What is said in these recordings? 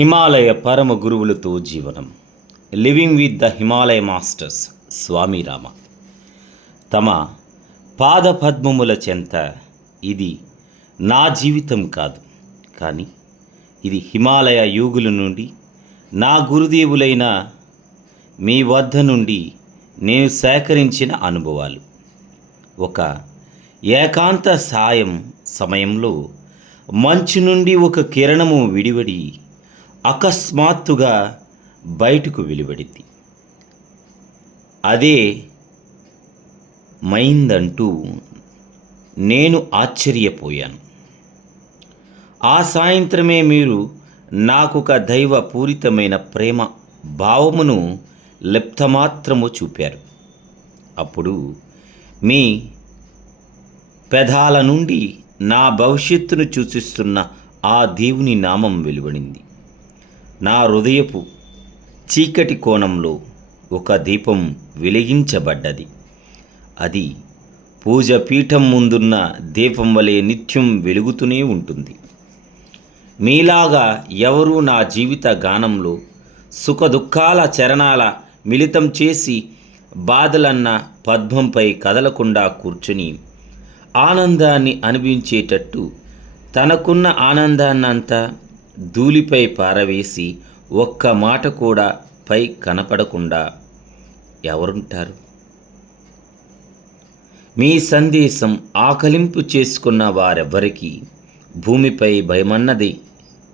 హిమాలయ పరమ గురువులతో జీవనం. Living with the Himalaya masters Swami Rama. తమ పాదపద్మముల చెంత ఇది నా జీవితం కాదు, కానీ ఇది హిమాలయ యోగుల నుండి నా గురుదేవులైన మీ వద్ద నుండి నేను సేకరించిన అనుభవాలు. ఒక ఏకాంత సమయంలో మంచు నుండి ఒక కిరణము విడివడి అకస్మాత్తుగా బయటకు వెలువడింది. అదే మైందంటూ నేను ఆశ్చర్యపోయాను. ఆ సాయంత్రమే మీరు నాకొక దైవపూరితమైన ప్రేమ భావమును లెప్తమాత్రము చూపారు. అప్పుడు మీ పెదాల నుండి నా భవిష్యత్తును సూచిస్తున్న ఆ దేవుని నామం వెలువడింది. నా హృదయపు చీకటి కోణంలో ఒక దీపం వెలిగించబడ్డది. అది పూజ పీఠం ముందున్న దీపం వలె నిత్యం వెలుగుతూనే ఉంటుంది. మీలాగా ఎవరూ నా జీవిత గానంలో సుఖ దుఃఖాల చరణాల మిళితం చేసి బాధలన్న పద్మంపై కదలకుండా కూర్చుని ఆనందాన్ని అనిపించేటట్టు తనకున్న ఆనందాన్నంతా ధూళిపై పారవేసి ఒక్క మాట కూడా పై కనపడకుండా ఎవరుంటారు? మీ సందేశం ఆకలింపు చేసుకున్న వారెవ్వరికీ భూమిపై భయమన్నది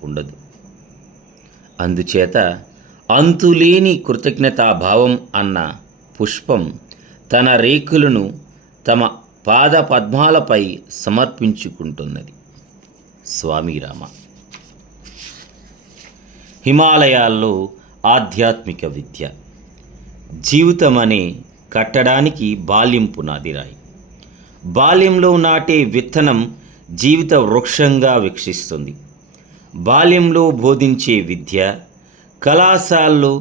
ఉండదు. అందుచేత అంతులేని కృతజ్ఞతాభావం అన్న పుష్పం తన రేకులను తమ పాద పద్మాలపై సమర్పించుకుంటున్నది. స్వామి రామ. హిమాలయాల్లో ఆధ్యాత్మిక విద్య. జీవితం అనే కట్టడానికి బాల్యం పునాదిరాయి. బాల్యంలో నాటే విత్తనం జీవిత వృక్షంగా వికసిస్తుంది. బాల్యంలో బోధించే విద్య కళాశాలలో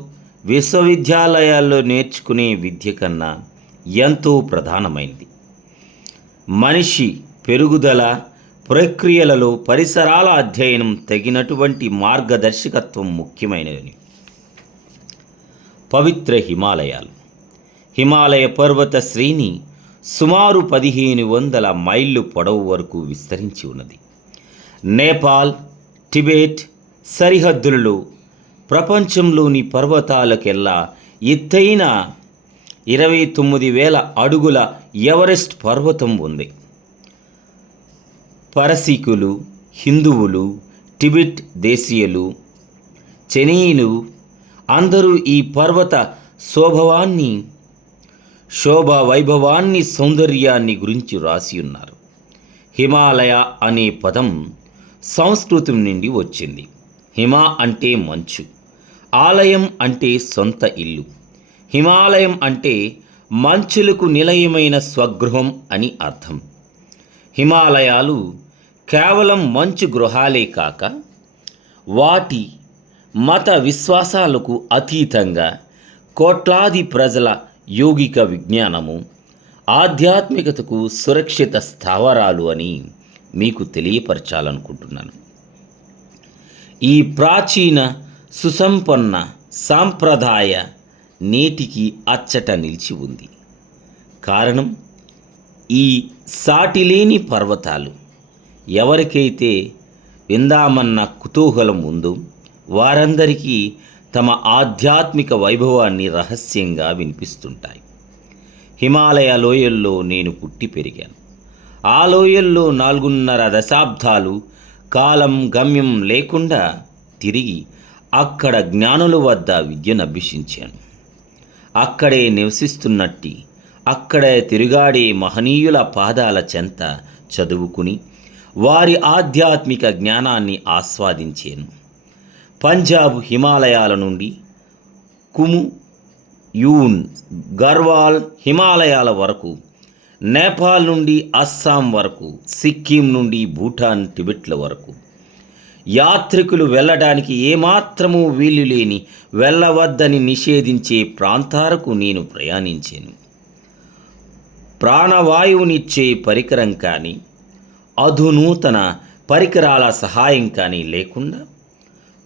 విశ్వవిద్యాలయాల్లో నేర్చుకునే విద్య కన్నా ఎంతో ప్రధానమైనది. మనిషి పెరుగుదల ప్రక్రియలలో పరిసరాల అధ్యయనం తగినటువంటి మార్గదర్శకత్వం ముఖ్యమైనది. పవిత్ర హిమాలయాలు. హిమాలయ పర్వత శ్రేణి సుమారు 1500 మైళ్ళు పొడవు వరకు విస్తరించి ఉన్నది. నేపాల్, టిబెట్ సరిహద్దులలో ప్రపంచంలోని పర్వతాలకెల్లా ఎత్తైన 29,000 అడుగుల ఎవరెస్ట్ పర్వతం ఉంది. పరసీకులు, హిందువులు, టిబెట్ దేశీయులు, చైనీయులు అందరూ ఈ పర్వత శోభా వైభవాన్ని, సౌందర్యాన్ని గురించి రాసి ఉన్నారు. హిమాలయ అనే పదం సంస్కృతం నుండి వచ్చింది. హిమ అంటే మంచు, ఆలయం అంటే సొంత ఇల్లు. హిమాలయం అంటే మంచులకు నిలయమైన స్వగృహం అని అర్థం. హిమాలయాలు కేవలం మంచు గృహాలే కాక వాటి మత విశ్వాసాలకు అతీతంగా కోట్లాది ప్రజల యోగిక విజ్ఞానము, ఆధ్యాత్మికతకు సురక్షిత స్థావరాలు అని మీకు తెలియపరచాలనుకుంటున్నాను. ఈ ప్రాచీన సుసంపన్న సాంప్రదాయ నేటికి అచ్చట నిలిచి ఉంది. కారణం, ఈ సాటిలేని పర్వతాలు ఎవరికైతే విందామన్న కుతూహలం ఉందో వారందరికీ తమ ఆధ్యాత్మిక వైభవాన్ని రహస్యంగా వినిపిస్తుంటాయి. హిమాలయ లోయల్లో నేను పుట్టి పెరిగాను. ఆ లోయల్లో 4.5 దశాబ్దాలు కాలం గమ్యం లేకుండా తిరిగి అక్కడ జ్ఞానుల వద్ద విద్యను అభ్యసించాను. అక్కడే నివసిస్తున్నట్టి అక్కడే తిరుగాడే మహనీయుల పాదాల చెంత చదువుకుని వారి ఆధ్యాత్మిక జ్ఞానాన్ని ఆస్వాదించాను. పంజాబ్ హిమాలయాల నుండి కుము, యూన్, గర్వాల్ హిమాలయాల వరకు, నేపాల్ నుండి అస్సాం వరకు, సిక్కిం నుండి భూటాన్, టిబెట్ల వరకు యాత్రికులు వెళ్ళడానికి ఏమాత్రమూ వీలు లేని, వెళ్ళవద్దని నిషేధించే ప్రాంతాలకు నేను ప్రయాణించాను. ప్రాణవాయువునిచ్చే పరికరం కానీ అధునూతన పరికరాల సహాయం కానీ లేకుండా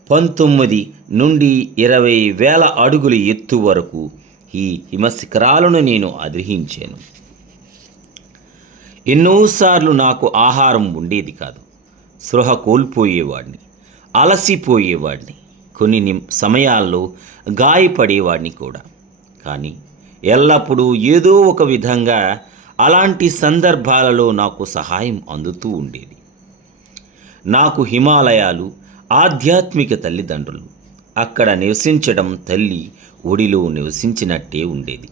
19 నుండి 20 వేల అడుగుల ఎత్తు వరకు ఈ హిమశిఖరాలను నేను అధిరోహించాను. ఎన్నోసార్లు నాకు ఆహారం ఉండేది కాదు. స్పృహ కోల్పోయేవాడిని, అలసిపోయేవాడిని, కొన్ని సమయాల్లో గాయపడేవాడిని కూడా. కానీ ఎల్లప్పుడూ ఏదో ఒక విధంగా అలాంటి సందర్భాలలో నాకు సహాయం అందుతూ ఉండేది. నాకు హిమాలయాలు ఆధ్యాత్మిక తల్లిదండ్రులు. అక్కడ నివసించడం తల్లి ఒడిలో నివసించినట్టే ఉండేది.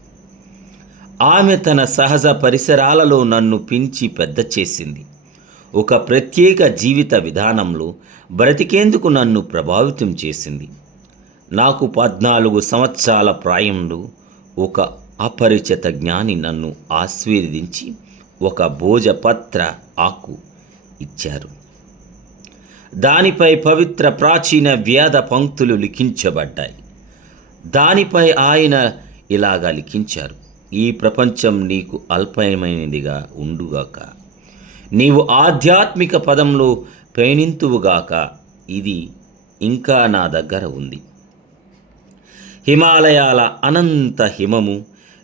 ఆమె తన సహజ పరిసరాలలో నన్ను పెంచి పెద్ద చేసింది. ఒక ప్రత్యేక జీవిత విధానంలో బ్రతికేందుకు నన్ను ప్రభావితం చేసింది. నాకు 14 సంవత్సరాల ప్రాయంలో ఒక అపరిచిత జ్ఞాని నన్ను ఆశీర్వదించి ఒక భోజపత్ర ఆకు ఇచ్చారు. దానిపై పవిత్ర ప్రాచీన వేద పంక్తులు లిఖించబడ్డాయి. దానిపై ఆయన ఇలాగా లిఖించారు: ఈ ప్రపంచం నీకు అల్పమైనదిగా ఉండుగాక, నీవు ఆధ్యాత్మిక పదంలో పయనింతువుగాక, ఇది ఇంకా నా దగ్గర ఉంది. హిమాలయాల అనంత హిమము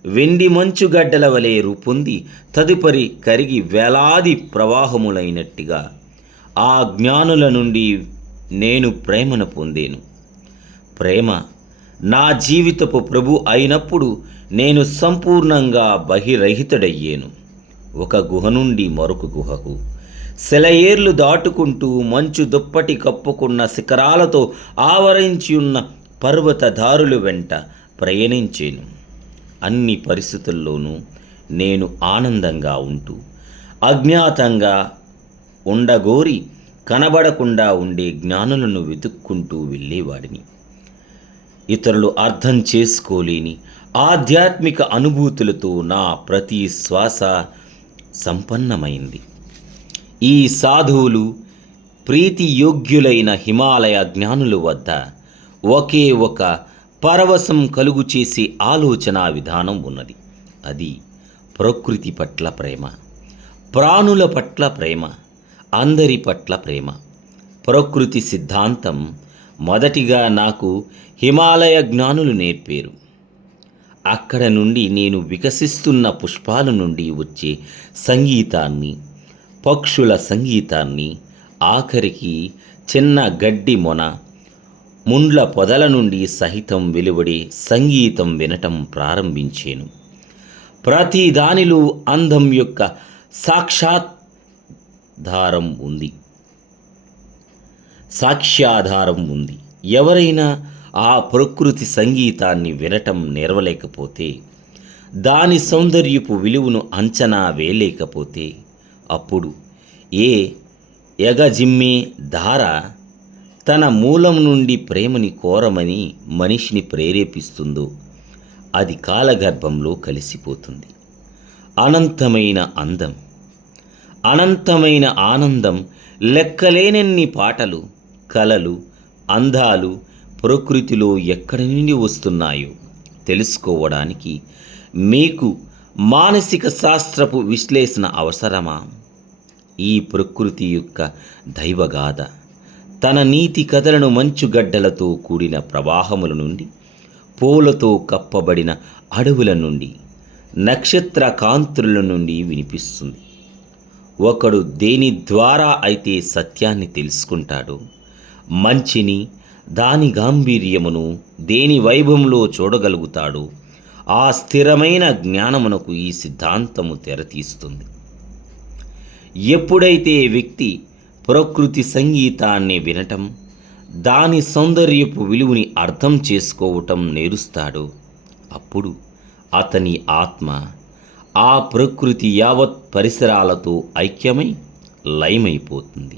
వెండి మంచుగడ్డల వలె రూపొంది తదుపరి కరిగి వేలాది ప్రవాహములైనట్టుగా ఆ జ్ఞానుల నుండి నేను ప్రేమను పొందాను. ప్రేమ నా జీవితపు ప్రభు అయినప్పుడు నేను సంపూర్ణంగా బహిరహితుడయ్యాను. ఒక గుహ నుండి మరొక గుహకు, సెలయేర్లు దాటుకుంటూ మంచు దుప్పటి కప్పుకున్న శిఖరాలతో ఆవరించి ఉన్న పర్వత దారుల వెంట ప్రయాణించాను. అన్ని పరిస్థితుల్లోనూ నేను ఆనందంగా ఉంటూ, అజ్ఞాతంగా ఉండగోరి కనబడకుండా ఉండే జ్ఞానులను వెతుక్కుంటూ వెళ్ళేవాడిని. ఇతరులు అర్థం చేసుకోలేని ఆధ్యాత్మిక అనుభూతులతో నా ప్రతి శ్వాస సంపన్నమైంది. ఈ సాధువులు ప్రీతి యోగ్యులైన హిమాలయ జ్ఞానుల వద్ద ఒకే ఒక పరవశం కలుగు చేసే ఆలోచన విధానం ఉన్నది. అది ప్రకృతి పట్ల ప్రేమ, ప్రాణుల పట్ల ప్రేమ, అందరి పట్ల ప్రేమ. ప్రకృతి సిద్ధాంతం మొదటిగా నాకు హిమాలయ జ్ఞానులు నేర్పారు. అక్కడ నుండి నేను వికసిస్తున్న పుష్పాల నుండి వచ్చే సంగీతాన్ని, పక్షుల సంగీతాన్ని, ఆఖరికి చిన్న గడ్డి మొన, ముండ్ల పొదల నుండి సహితం వెలువడే సంగీతం వినటం ప్రారంభించాను. ప్రతి దానిలో అందం యొక్క సాక్ష్యాధారం ఉంది. ఎవరైనా ఆ ప్రకృతి సంగీతాన్ని వినటం నేర్వలేకపోతే, దాని సౌందర్యపు విలువను అంచనా వేయలేకపోతే, అప్పుడు ఏ ఎగజిమ్మే ధార తన మూలం నుండి ప్రేమని కోరమని మనిషిని ప్రేరేపిస్తుందో అది కాలగర్భంలో కలిసిపోతుంది. అనంతమైన అందం, అనంతమైన ఆనందం, లెక్కలేనన్ని పాటలు, కలలు, అందాలు ప్రకృతిలో ఎక్కడి నుండి వస్తున్నాయో తెలుసుకోవడానికి మీకు మానసిక శాస్త్రపు విశ్లేషణ అవసరమా? ఈ ప్రకృతి యొక్క దైవగాథ తన నీతి కథలను మంచుగడ్డలతో కూడిన ప్రవాహముల నుండి, పూలతో కప్పబడిన అడవుల నుండి, నక్షత్ర కాంతుల నుండి వినిపిస్తుంది. ఒకడు దేని ద్వారా అయితే సత్యాన్ని తెలుసుకుంటాడో, మంచిని, దాని గాంభీర్యమును, దేని వైభవంలో చూడగలుగుతాడో, ఆ స్థిరమైన జ్ఞానమునకు ఈ సిద్ధాంతము తెరతీస్తుంది. ఎప్పుడైతే వ్యక్తి ప్రకృతి సంగీతాన్ని వినటం, దాని సౌందర్యపు విలువని అర్థం చేసుకోవటం నేరుస్తాడో, అప్పుడు అతని ఆత్మ ఆ ప్రకృతి యావత్ పరిసరాలతో ఐక్యమై లయమైపోతుంది,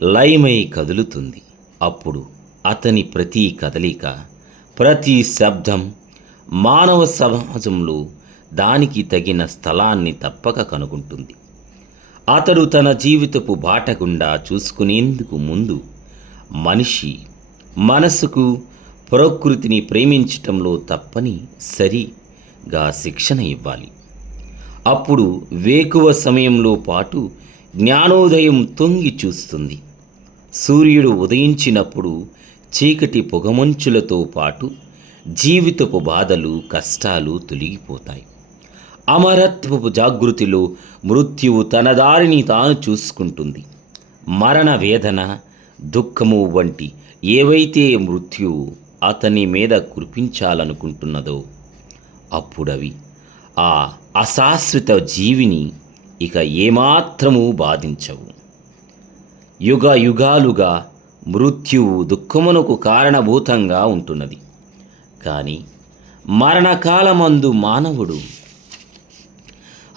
లయమై కదులుతుంది. అప్పుడు అతని ప్రతి కదలిక, ప్రతి శబ్దం మానవ సమాజంలో దానికి తగిన స్థలాన్ని తప్పక కనుగొంటుంది. అతడు తన జీవితపు బాట గుండా చూసుకునేందుకు ముందు మనిషి మనసుకు ప్రకృతిని ప్రేమించటంలో తప్పనిసరిగా శిక్షణ ఇవ్వాలి. అప్పుడు వేకువ సమయంలో పాటు జ్ఞానోదయం తొంగి చూస్తుంది. సూర్యుడు ఉదయించినప్పుడు చీకటి పొగమంచులతో పాటు జీవితపు బాధలు కష్టాలు తొలగిపోతాయి. అమరత్వపు జాగృతిలో మృత్యువు తన దారిని తాను చూసుకుంటుంది. మరణ వేదన, దుఃఖము వంటి ఏవైతే మృత్యువు అతని మీద కురిపించాలనుకుంటున్నదో అప్పుడవి ఆ అశాశ్వత జీవిని ఇక ఏమాత్రమూ బాధించవు. యుగ యుగాలుగా మృత్యువు దుఃఖమునకు కారణభూతంగా ఉంటున్నది. కానీ మరణకాలమందు మానవుడు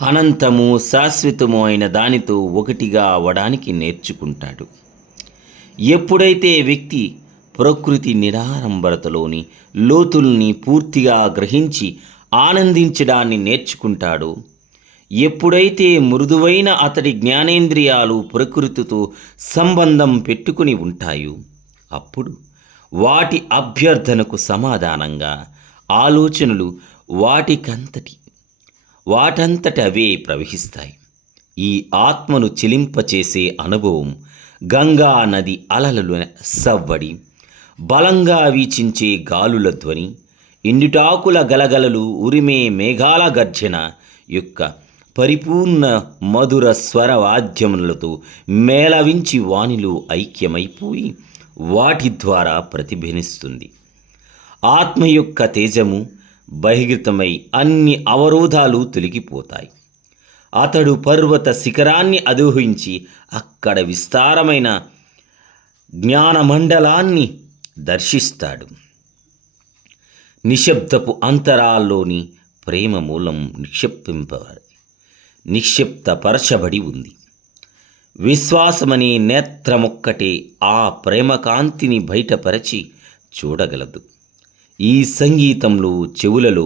అనంతము శాశ్వతము అయిన దానితో ఒకటిగా అవడానికి నేర్చుకుంటాడు. ఎప్పుడైతే వ్యక్తి ప్రకృతి నిరాడంబరతలోని లోతుల్ని పూర్తిగా గ్రహించి ఆనందించడాన్ని నేర్చుకుంటాడో, ఎప్పుడైతే మృదువైన అతడి జ్ఞానేంద్రియాలు ప్రకృతితో సంబంధం పెట్టుకుని ఉంటాయో, అప్పుడు వాటి అభ్యర్థనకు సమాధానంగా ఆలోచనలు వాటంతట అవే ప్రవహిస్తాయి. ఈ ఆత్మను చెలింపచేసే అనుభవం గంగా నది అలల సవ్వడి, బలంగా వీచించే గాలుల ధ్వని, ఎండుటాకుల గలగలలు, ఉరిమే మేఘాల గర్జన యొక్క పరిపూర్ణ మధుర స్వర వాద్యములతో మేళవించి వానిలో ఐక్యమైపోయి వాటి ద్వారా ప్రతిధ్వనిస్తుంది. ఆత్మ యొక్క తేజము బహిర్గతమై అన్ని అవరోధాలు తొలగిపోతాయి. అతడు పర్వత శిఖరాన్ని అధిరోహించి అక్కడ విస్తారమైన జ్ఞానమండలాన్ని దర్శిస్తాడు. నిశ్శబ్దపు అంతరాల్లోని ప్రేమ మూలం నిక్షిప్తపరచబడి ఉంది. విశ్వాసమనే నేత్రమొక్కటే ఆ ప్రేమకాంతిని బయటపరచి చూడగలదు. ఈ సంగీతంలో చెవులలో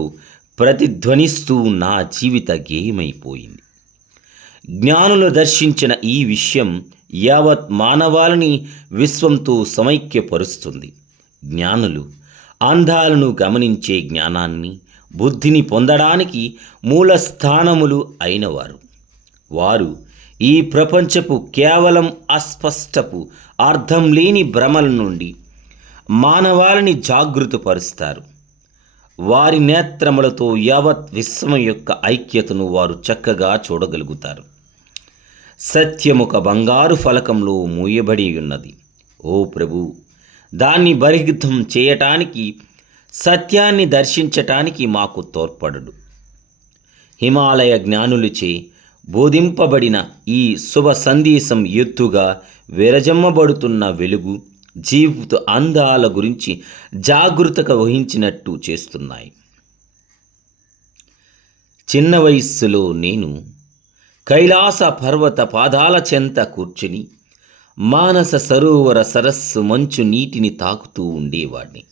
ప్రతిధ్వనిస్తూ నా జీవిత గేయమైపోయింది. జ్ఞానులు దర్శించిన ఈ విషయం యావత్ మానవాళిని విశ్వంతో సమైక్యపరుస్తుంది. జ్ఞానులు అందాలను గమనించే జ్ఞానాన్ని, బుద్ధిని పొందడానికి మూల స్థానములు అయినవారు. వారు ఈ ప్రపంచపు కేవలం అస్పష్టపు అర్థం లేని భ్రమల నుండి మానవాళిని జాగృతపరుస్తారు. వారి నేత్రములతో యావత్ విశ్వం యొక్క ఐక్యతను వారు చక్కగా చూడగలుగుతారు. సత్యముక బంగారు ఫలకంలో మూయబడి ఉన్నది. ఓ ప్రభు, దాన్ని బహిర్గతం చేయటానికి, సత్యాన్ని దర్శించటానికి మాకు తోడ్పడడు. హిమాలయ జ్ఞానులచే బోధింపబడిన ఈ శుభ సందేశం ఎత్తుగా విరజమ్మబడుతున్న వెలుగు జీవిత అందాల గురించి జాగృతగా వహించినట్టు చేస్తున్నాయి. చిన్న వయస్సులో నేను కైలాస పర్వత పాదాల చెంత కూర్చుని మానస సరోవర సరస్సు మంచు నీటిని తాకుతూ ఉండేవాడిని.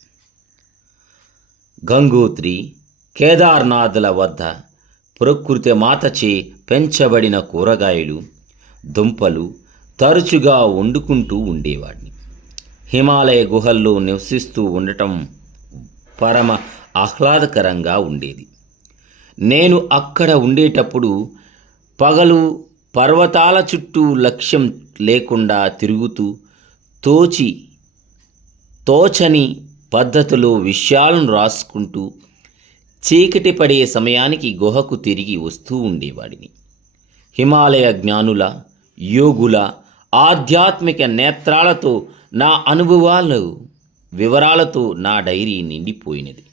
గంగోత్రి, కేదార్నాథ్ల వద్ద ప్రకృతి మాతచే పెంచబడిన కూరగాయలు, దుంపలు తరచుగా వండుకుంటూ ఉండేవాడిని. హిమాలయ గుహల్లో నివసిస్తూ ఉండటం పరమ ఆహ్లాదకరంగా ఉండేది. నేను అక్కడ ఉండేటప్పుడు పగలు పర్వతాల చుట్టూ లక్ష్యం లేకుండా తిరుగుతూ తోచని పద్ధతిలో విషయాలను రాసుకుంటూ చీకటి పడే సమయానికి గుహకు తిరిగి వస్తూ ఉండేవాడిని. హిమాలయ జ్ఞానుల, యోగుల ఆధ్యాత్మిక నేత్రాలతో నా అనుభవాలు, వివరాలతో నా డైరీ నిండిపోయినది.